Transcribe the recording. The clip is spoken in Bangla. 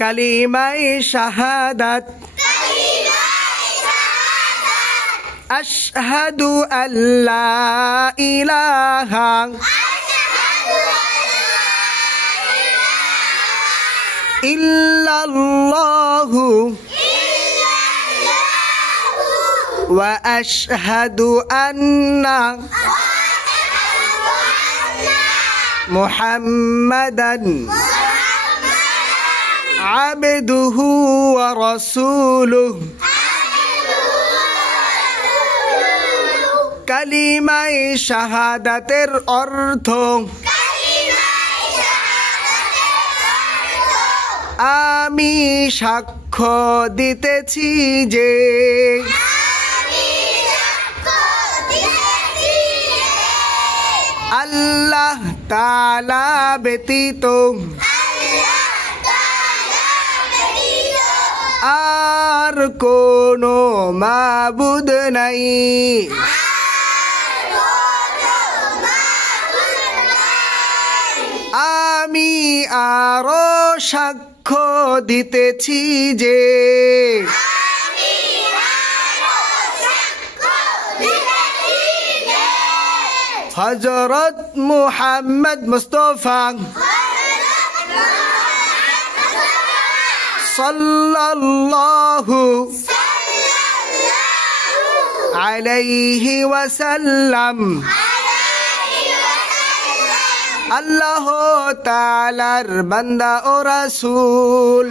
কালিমায়ে শাহাদাত আশহাদু আল্লা ইলাহা ইল্লাল্লাহু ওয়া আশহাদু আন্না মুহাম্মাদান আবদুহু ওয়া রাসূলুহু কালিমায়ে শাহাদাতের অর্থ আমি সাক্ষ্য দিতেছি যে আল্লাহ তাআলা ব্যতীত আর কোনো মাবুদ নাই। আমি আরো সাক্ষ্য দিতেছি যে হযরত মুহাম্মদ মুস্তাফা সাল্লাল্লাহু আলাইহি ওয়াসাল্লাম আল্লাহ তাআলার বান্দা ও রাসূল।